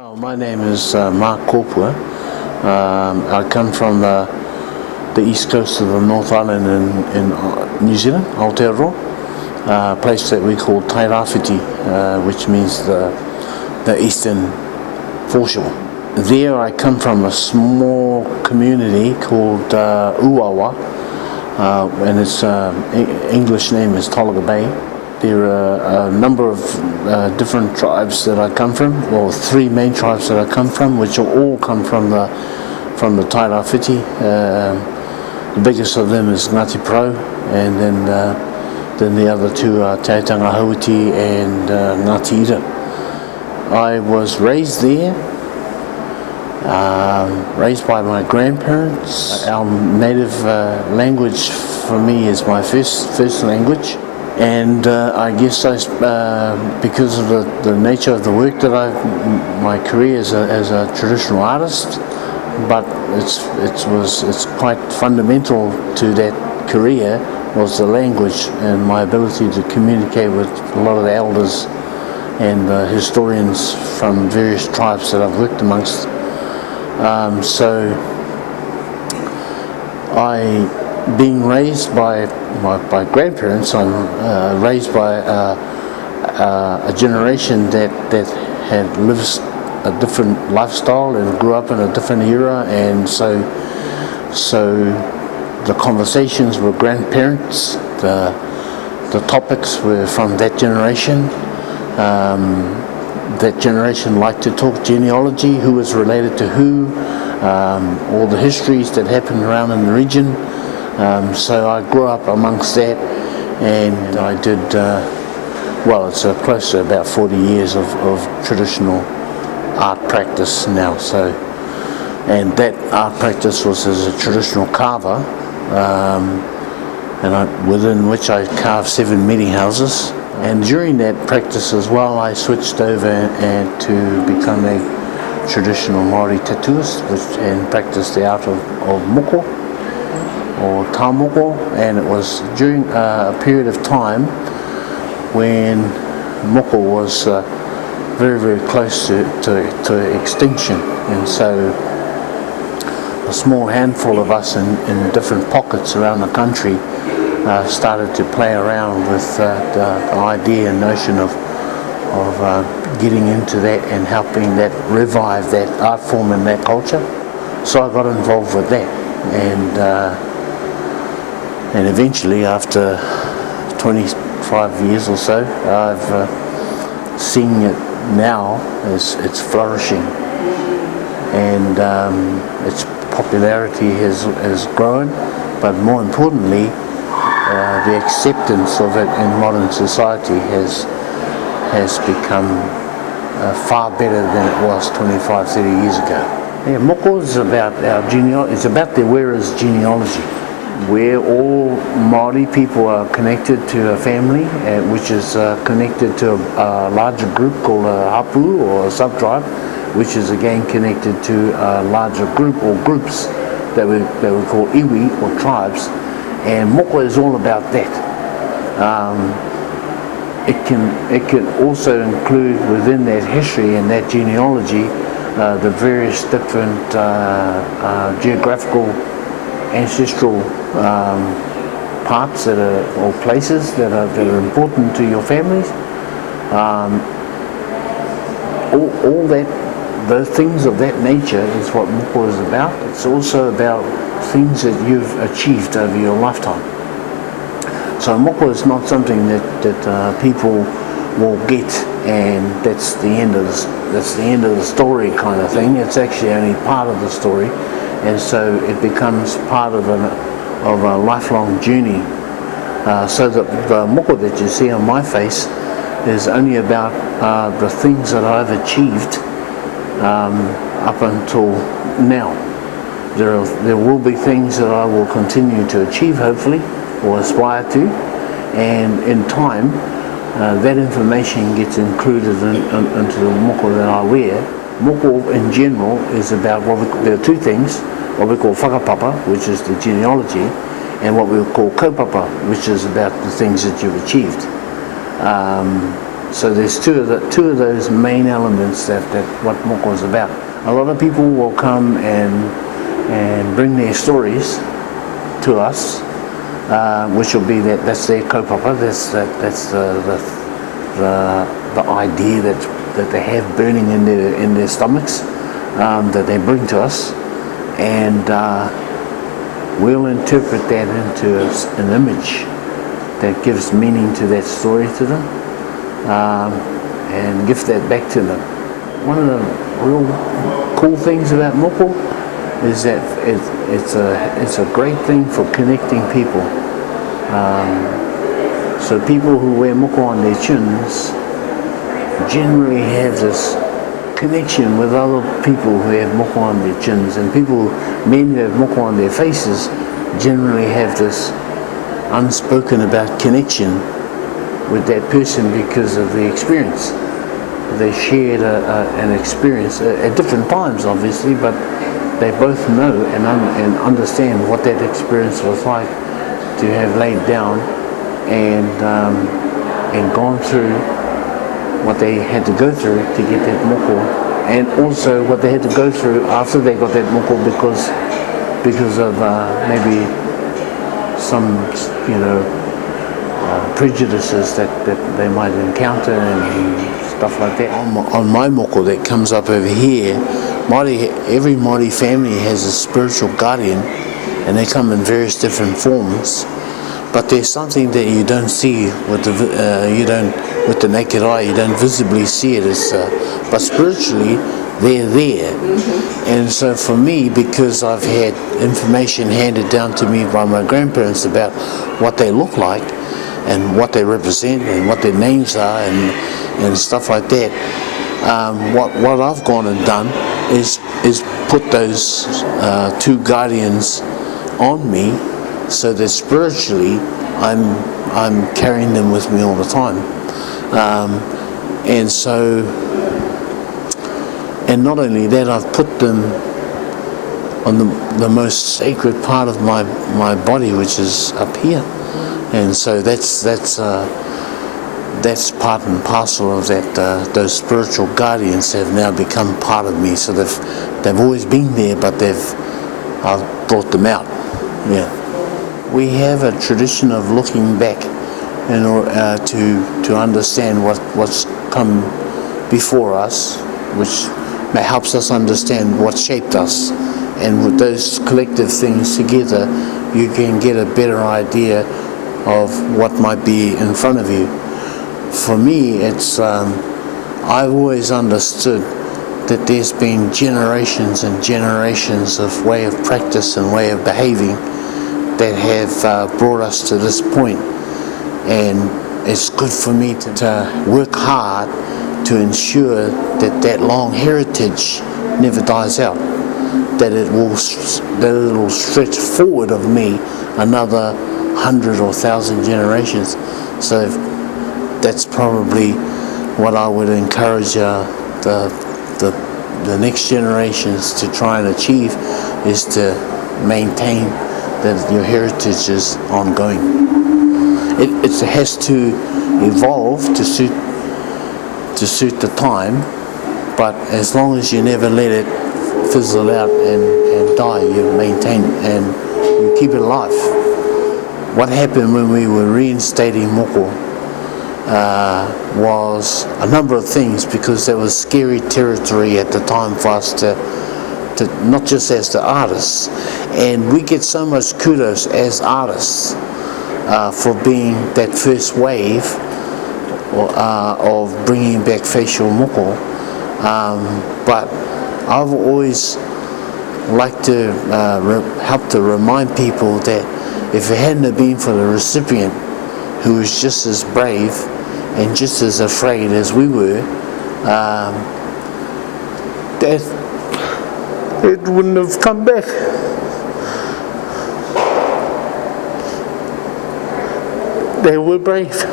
My name is Mark Kopua. I come from the east coast of the North Island in New Zealand, Aotearoa, a place that we call Tairāwhiti, which means the eastern foreshore. There I come from a small community called Uawa, and its English name is Tolaga Bay. There are a number of different tribes that I come from, or three main tribes that I come from, which all come from the Tairāwhiti. The biggest of them is Ngati Porou, and then the other two are Te Aitanga, Hauiti, and Ngati. I was raised there, raised by my grandparents. Our native language for me is my first language. And I guess because of the nature of the work that my career as a traditional artist, but it's quite fundamental to that career was the language and my ability to communicate with a lot of the elders and historians from various tribes that I've worked amongst. So being raised by my grandparents, I'm raised by a generation that had lived a different lifestyle and grew up in a different era, and so the conversations with grandparents, the topics were from that generation. That generation liked to talk genealogy, who was related to who, all the histories that happened around in the region. So I grew up amongst that, and I did, it's close to about 40 years of traditional art practice now. So, and that art practice was as a traditional carver, within which I carved 7 meeting houses. And during that practice as well, I switched over and to become a traditional Maori tattooist, and practiced the art of moko, or moko, and it was during a period of time when moko was very, very close to extinction, and so a small handful of us in different pockets around the country started to play around with the idea and notion of getting into that and helping that revive that art form and that culture. So I got involved with that, and eventually, after 25 years or so, I've seen it now as it's flourishing, and its popularity has grown, but more importantly, the acceptance of it in modern society has become far better than it was 25, 30 years ago. Yeah, moko is about our genealogy. It's about the wearer's genealogy, where all Maori people are connected to a family, which is connected to a larger group called a hapu, or a sub-tribe, which is again connected to a larger group or groups that we call iwi, or tribes. And moko is all about that. It can also include within that history and that genealogy the various different geographical, ancestral parts or places that are important to your families. All that, those things of that nature is what moko is about. It's also about things that you've achieved over your lifetime. So moko is not something that people will get, and that's the end of the story kind of thing. It's actually only part of the story, and so it becomes part of a lifelong journey. So the moko that you see on my face is only about the things that I've achieved up until now. There will be things that I will continue to achieve, hopefully, or aspire to, and in time that information gets included into the moko that I wear. Moko in general is about there are two things: what we call whakapapa, which is the genealogy, and what we call kaupapa, which is about the things that you've achieved. So there's two of those main elements that what moko is about. A lot of people will come and bring their stories to us, which will be that's their kaupapa. That's the idea that they have burning in their stomachs, that they bring to us, and we'll interpret that into an image that gives meaning to that story to them, and give that back to them. One of the real cool things about moko is that it's a great thing for connecting people. So people who wear moko on their chins generally have this connection with other people who have moko on their chins, and men who have moko on their faces generally have this unspoken about connection with that person because of the experience. They shared an experience at different times, obviously, but they both know and understand what that experience was like to have laid down and gone through what they had to go through to get that moko, and also what they had to go through after they got that moko because of maybe some prejudices that they might encounter and stuff like that. On my moko that comes up over here, every Māori family has a spiritual guardian, and they come in various different forms. But there's something that you don't see with the naked eye. You don't visibly see it. But spiritually, they're there. Mm-hmm. And so for me, because I've had information handed down to me by my grandparents about what they look like and what they represent and what their names are and stuff like that, what I've gone and done is put those two guardians on me, so that spiritually I'm carrying them with me all the time, and not only that, I've put them on the most sacred part of my body, which is up here, and so that's part and parcel of that. Those spiritual guardians have now become part of me. So they've always been there, but I've brought them out. Yeah, we have a tradition of looking back in order to understand what's come before us, which helps us understand what shaped us. And with those collective things together, you can get a better idea of what might be in front of you. For me, it's I've always understood that there's been generations and generations of way of practice and way of behaving that have brought us to this point, and it's good for me to work hard to ensure that long heritage never dies out, that it'll stretch forward of me another 100 or 1,000 generations. So that's probably what I would encourage the next generations to try and achieve, is to maintain that your heritage is ongoing. It has to evolve to suit the time, but as long as you never let it fizzle out and die, you maintain it and you keep it alive. What happened when we were reinstating moko was a number of things, because there was scary territory at the time for us to not just as the artists, and we get so much kudos as artists for being that first wave of bringing back facial moko, but I've always liked to help to remind people that if it hadn't have been for the recipient, who was just as brave and just as afraid as we were, that it wouldn't have come back. They were brave.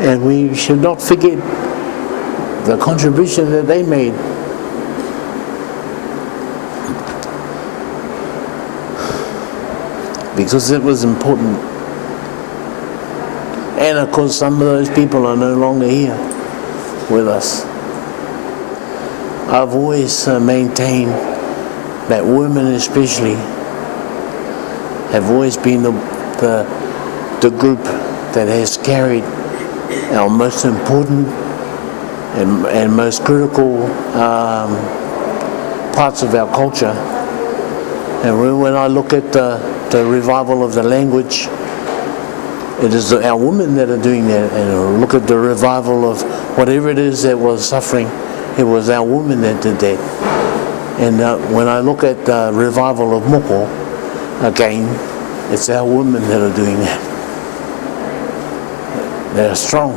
And we should not forget the contribution that they made. Because it was important. And of course some of those people are no longer here with us. I've always maintained that women especially have always been the group that has carried our most important and most critical parts of our culture. And when I look at the revival of the language, it is our women that are doing that. And look at the revival of whatever it is that was suffering, it was our women that did that. And when I look at the revival of moko, again, it's our women that are doing that. They're strong.